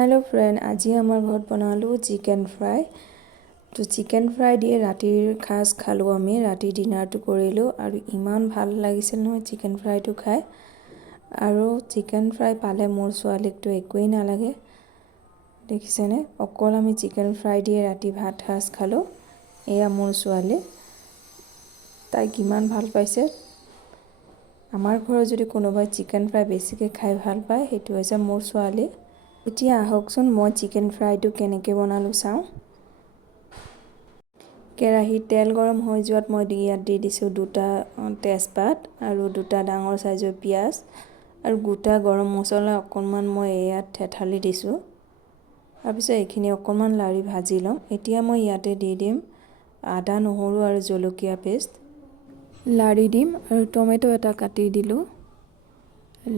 Hello friend, আজি আমাৰ ঘৰত বনালো চিকেন ফ্ৰাই। তো চিকেন ফ্ৰাই দিয়ে ৰাতিৰ খাজ খালো আমি, ৰাতি ডিনাৰটো কৰিলো আৰু ইমান ভাল লাগিছিল নহয় চিকেন ফ্ৰাইটো খাই। আৰু চিকেন ফ্ৰাই পালে মোৰ ছোৱালীকটো একোৱেই নালাগে, দেখিছেনে? অকল আমি চিকেন ফ্ৰাই দিয়ে ৰাতি ভাত খাজ খালো। এয়া মোৰ ছোৱালী, তাই কিমান ভাল পাইছে। আমাৰ ঘৰত যদি কোনোবাই চিকেন ফ্ৰাই বেছিকৈ খাই ভাল পায় সেইটো হৈছে মোৰ ছোৱালী। এতিয়া আহকচোন মই চিকেন ফ্ৰাইটো কেনেকৈ বনালো চাওঁ। কেৰাহীত তেল গৰম হৈ যোৱাত মই ইয়াত দি দিছোঁ 2টা তেজপাত আৰু 2টা ডাঙৰ সাইজৰ পিঁয়াজ আৰু গোটা গৰম মছলা অকণমান মই ইয়াত থেঠালি দিছোঁ। তাৰপিছত এইখিনি অকণমান লাৰি ভাজি ল'ম। এতিয়া মই ইয়াতে দি দিম আদা নহৰু আৰু জলকীয়া পেষ্ট, লাৰি দিম আৰু টমেটো এটা কাটি দিলোঁ,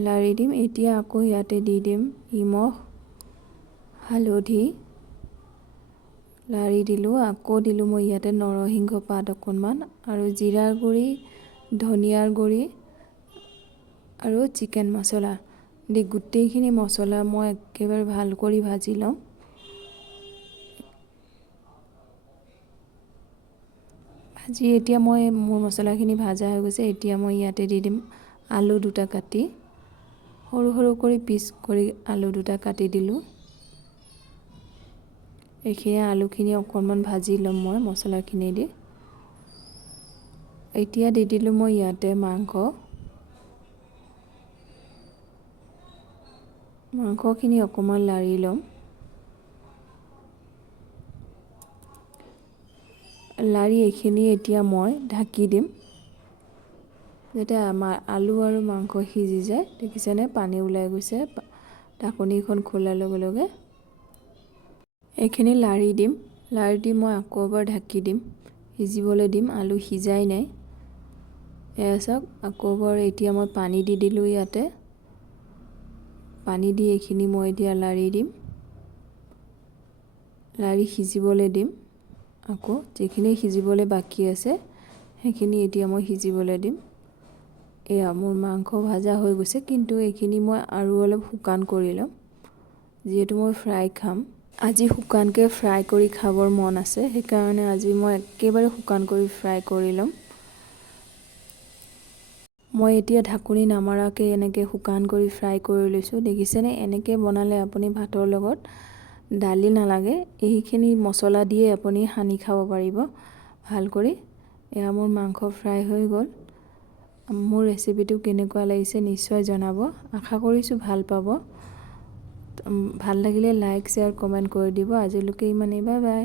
লাৰি দিম। এতিয়া আকৌ ইয়াতে দি দিম নিমখ, হালধি, লাৰি দিলোঁ। আকৌ দিলোঁ মই ইয়াতে নৰসিংহ পাত অকণমান আৰু জিৰাৰ গুড়ি, ধনিয়াৰ গুড়ি আৰু চিকেন মছলা দি গোটেইখিনি মছলা মই একেবাৰে ভাল কৰি ভাজি ল'ম। ভাজি এতিয়া মোৰ মছলাখিনি ভাজা হৈ গৈছে। এতিয়া মই ইয়াতে দি দিম আলু 2টা কাটি, সৰু সৰু কৰি পিচ কৰি আলু 2টা কাটি দিলোঁ। এইখিনি আলুখিনি অকণমান ভাজি ল'ম মই মছলাখিনি দি। এতিয়া দি দিলোঁ মই ইয়াতে মাংসখিনি অকণমান লাৰি ল'ম। লাৰি এইখিনি এতিয়া মই ঢাকি দিম যাতে আমাৰ আলু আৰু মাংস সিজি যায়। দেখিছেনে পানী ওলাই গৈছে ঢাকনিখন খোলাৰ লগে লগে। এইখিনি লাৰি দিম, লাৰি দি মই আকৌ এবাৰ ঢাকি দিম, সিজিবলৈ দিম। আলু সিজাই নাই, এয়া চাওক। আকৌ এবাৰ এতিয়া মই পানী দি দিলোঁ ইয়াতে, পানী দি এইখিনি মই এতিয়া লাৰি দিম, লাৰি সিজিবলৈ দিম। আকৌ যিখিনি সিজিবলৈ বাকী আছে সেইখিনি এতিয়া মই সিজিবলৈ দিম। এয়া মোৰ মাংস ভাজা হৈ গৈছে, কিন্তু এইখিনি মই আৰু অলপ শুকান কৰি ল'ম যিহেতু মই ফ্ৰাই খাম। আজি শুকানকৈ ফ্ৰাই কৰি খাবৰ মন আছে, সেইকাৰণে আজি মই একেবাৰে শুকান কৰি ফ্ৰাই কৰি ল'ম। মই এতিয়া ঢাকনি নামাৰাকৈ এনেকৈ শুকান কৰি ফ্ৰাই কৰি লৈছোঁ। দেখিছেনে? এনেকৈ বনালে আপুনি ভাতৰ লগত দালি নালাগে, এইখিনি মছলা দিয়ে আপুনি সানি খাব পাৰিব ভাল কৰি। এয়া মোৰ মাংস ফ্ৰাই হৈ গ'ল। মোৰ ৰেচিপিটো কেনেকুৱা লাগিছে নিশ্চয় জনাব, আশা কৰিছোঁ ভাল পাব। ভাল লাগিলে লাইক শ্বেয়াৰ কমেণ্ট কৰি দিব। আজিলৈকে ইমানেই, বাই বাই।